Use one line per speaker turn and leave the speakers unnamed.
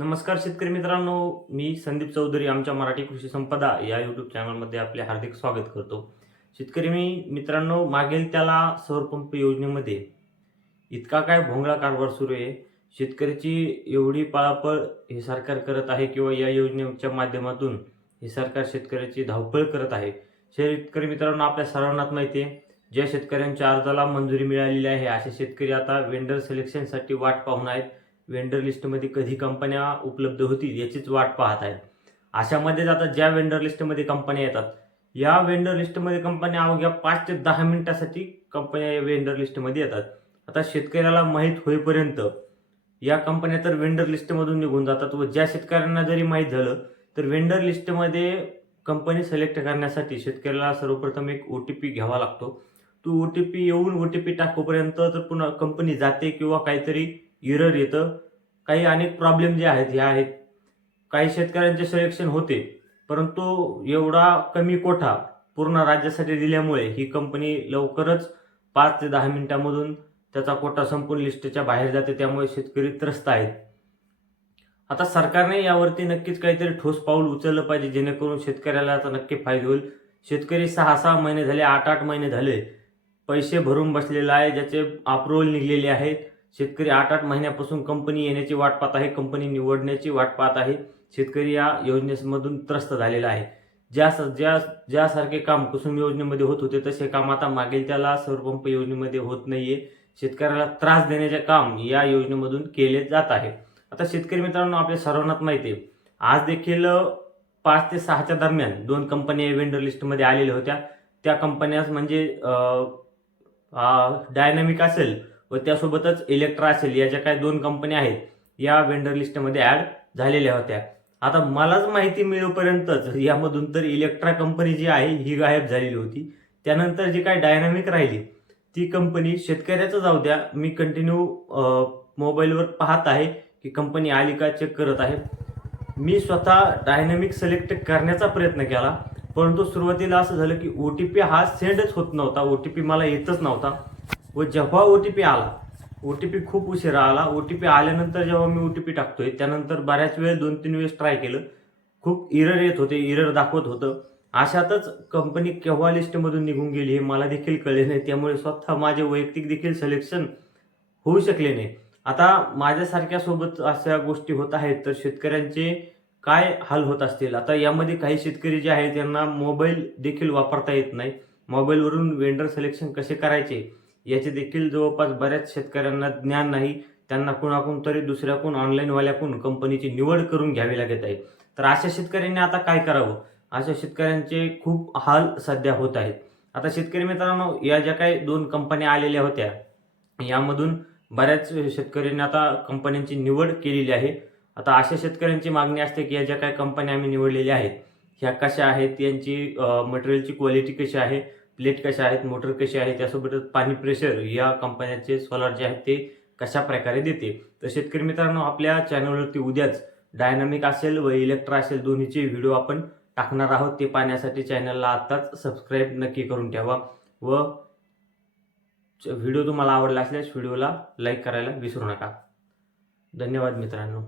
नमस्कार शेतकरी मित्रांनो मी संदीप चौधरी आमच्या मराठी कृषी संपदा या यूट्यूब चॅनलमध्ये आपले हार्दिक स्वागत करतो. शेतकरी मी मित्रांनो मागेल त्याला सौरपंप योजनेमध्ये इतका काय भोंगळा कारभार सुरू आहे. शेतकऱ्याची एवढी पळापळ हे सरकार करत आहे किंवा या योजनेच्या माध्यमातून हे सरकार शेतकऱ्याची धावपळ करत आहे. शेतकरी मित्रांनो आपल्या सर्वांनाच माहिती आहे ज्या शेतकऱ्यांच्या अर्जाला मंजुरी मिळालेली आहे असे शेतकरी आता वेंडर सिलेक्शनसाठी वाट पाहून आहेत. वेंडर लिस्टमध्ये कधी कंपन्या उपलब्ध होतील याचीच वाट पाहत आहेत. अशामध्येच आता ज्या वेंडर लिस्टमध्ये कंपन्या येतात या वेंडर लिस्टमध्ये कंपन्या अवघ्या पाच ते दहा मिनिटासाठी कंपन्या या वेंडर लिस्टमध्ये येतात. आता शेतकऱ्याला माहीत होईपर्यंत या कंपन्या तर वेंडर लिस्टमधून निघून जातात व ज्या शेतकऱ्यांना जरी माहीत झालं तर वेंडर लिस्टमध्ये कंपनी सिलेक्ट करण्यासाठी शेतकऱ्याला सर्वप्रथम एक ओ टी पी घ्यावा लागतो. तो ओ टी पी येऊन ओ टी पी टाकूपर्यंत तर पुन्हा कंपनी जाते किंवा काहीतरी इरर येतं. काही अनेक प्रॉब्लेम जे आहेत हे आहेत. काही शेतकऱ्यांचे सिलेक्शन होते परंतु एवढा कमी कोठा पूर्ण राज्यासाठी दिल्यामुळे ही कंपनी लवकरच पाच ते दहा मिनिटांमधून त्याचा कोटा संपूर्ण लिस्टच्या बाहेर जाते त्यामुळे शेतकरी त्रस्त आहेत. आता सरकारने यावरती नक्कीच काहीतरी ठोस पाऊल उचललं पाहिजे जेणेकरून शेतकऱ्याला याचा नक्की फायदा होईल. शेतकरी सहा सहा महिने झाले आठ आठ महिने झाले पैसे भरून बसलेला आहे ज्याचे अप्रुव्हल निघलेले आहेत. शेतकरी आठ आठ महिन्यापासून कंपनी येण्याची वाट पाहत आहे कंपनी निवडण्याची वाट पाहत आहे. शेतकरी या योजनेमधून त्रस्त झालेला आहे. ज्या ज्या ज्यासारखे काम कुसुम योजनेमध्ये होत होते तसे काम आता मागील त्याला सौरपंप योजनेमध्ये होत नाहीये. शेतकऱ्याला त्रास देण्याचे काम या योजनेमधून केले जात आहे. आता शेतकरी मित्रांनो आपल्या सर्वांनाच माहिती आहे. आज देखील पाच ते सहाच्या दरम्यान दोन कंपन्या वेंडर लिस्टमध्ये आलेल्या होत्या. त्या कंपन्या म्हणजे डायनामिक असेल व त्यासोबतच इलेक्ट्रा असेल या ज्या काही दोन कंपन्या आहेत या वेंडर लिस्टमध्ये ॲड झालेल्या होत्या. आता मलाच माहिती मिळेपर्यंतच यामधून तर इलेक्ट्रा कंपनी जी आहे ही गायब झालेली होती. त्यानंतर जी काय डायनामिक राहिली ती कंपनी शेतकऱ्याचं जाऊ द्या मी कंटिन्यू मोबाईलवर पाहत आहे की कंपनी आली का चेक करत आहे. मी स्वतः डायनॅमिक सिलेक्ट करण्याचा प्रयत्न केला परंतु सुरुवातीला असं झालं की ओ टी पी हा सेंडच होत नव्हता. ओ टी पी मला येतच नव्हता. व जेव्हा ओ टी पी आला ओ टी पी खूप उशिरा आला. ओ टी पी आल्यानंतर जेव्हा मी ओ टी पी टाकतोय त्यानंतर बऱ्याच वेळ दोन तीन वेळेस ट्राय केलं. खूप इरर येत होते इरर दाखवत होतं. अशातच कंपनी केव्हा लिस्टमधून निघून गेली हे मला देखील कळले नाही. त्यामुळे स्वतः माझे वैयक्तिक देखील सिलेक्शन होऊ शकले नाही. आता माझ्यासारख्या सोबत अशा गोष्टी होत आहेत तर शेतकऱ्यांचे काय हाल होत असतील? आता यामध्ये काही शेतकरी जे आहेत त्यांना मोबाईल देखील वापरता येत नाही. मोबाईलवरून वेंडर सिलेक्शन कसे करायचे? याचे देखील जवळपास बऱ्याच शेतकऱ्यांना ज्ञान नाही. त्यांना कुणाकून तरी दुसऱ्याकडून ऑनलाईनवाल्याकडून कंपनीची निवड करून घ्यावी लागत आहे. तर अशा शेतकऱ्यांनी आता काय करावं? अशा शेतकऱ्यांचे खूप हाल सध्या होत आहेत. आता शेतकरी मित्रांनो या ज्या काही दोन कंपन्या आलेल्या होत्या यामधून बऱ्याच शेतकऱ्यांनी आता कंपन्यांची निवड केलेली आहे. आता अशा शेतकऱ्यांची मागणी असते की या ज्या काही कंपन्या आम्ही निवडलेल्या आहेत ह्या कशा आहेत यांची मटेरियलची क्वालिटी कशी आहे प्लेट कशा आहेत मोटर कशी आहे त्यासोबतच पाणी प्रेशर या कंपन्याचे सोलार जे आहेत ते कशा प्रकारे देते. तर शेतकरी मित्रांनो आपल्या चॅनलवरती उद्याच डायनामिक असेल व इलेक्ट्रा असेल दोन्हीचे व्हिडिओ आपण टाकणार आहोत. ते पाहण्यासाठी चॅनलला आत्ताच सबस्क्राईब नक्की करून ठेवा व व्हिडिओ तुम्हाला आवडला असल्यास व्हिडिओला लाईक करायला विसरू नका. धन्यवाद मित्रांनो.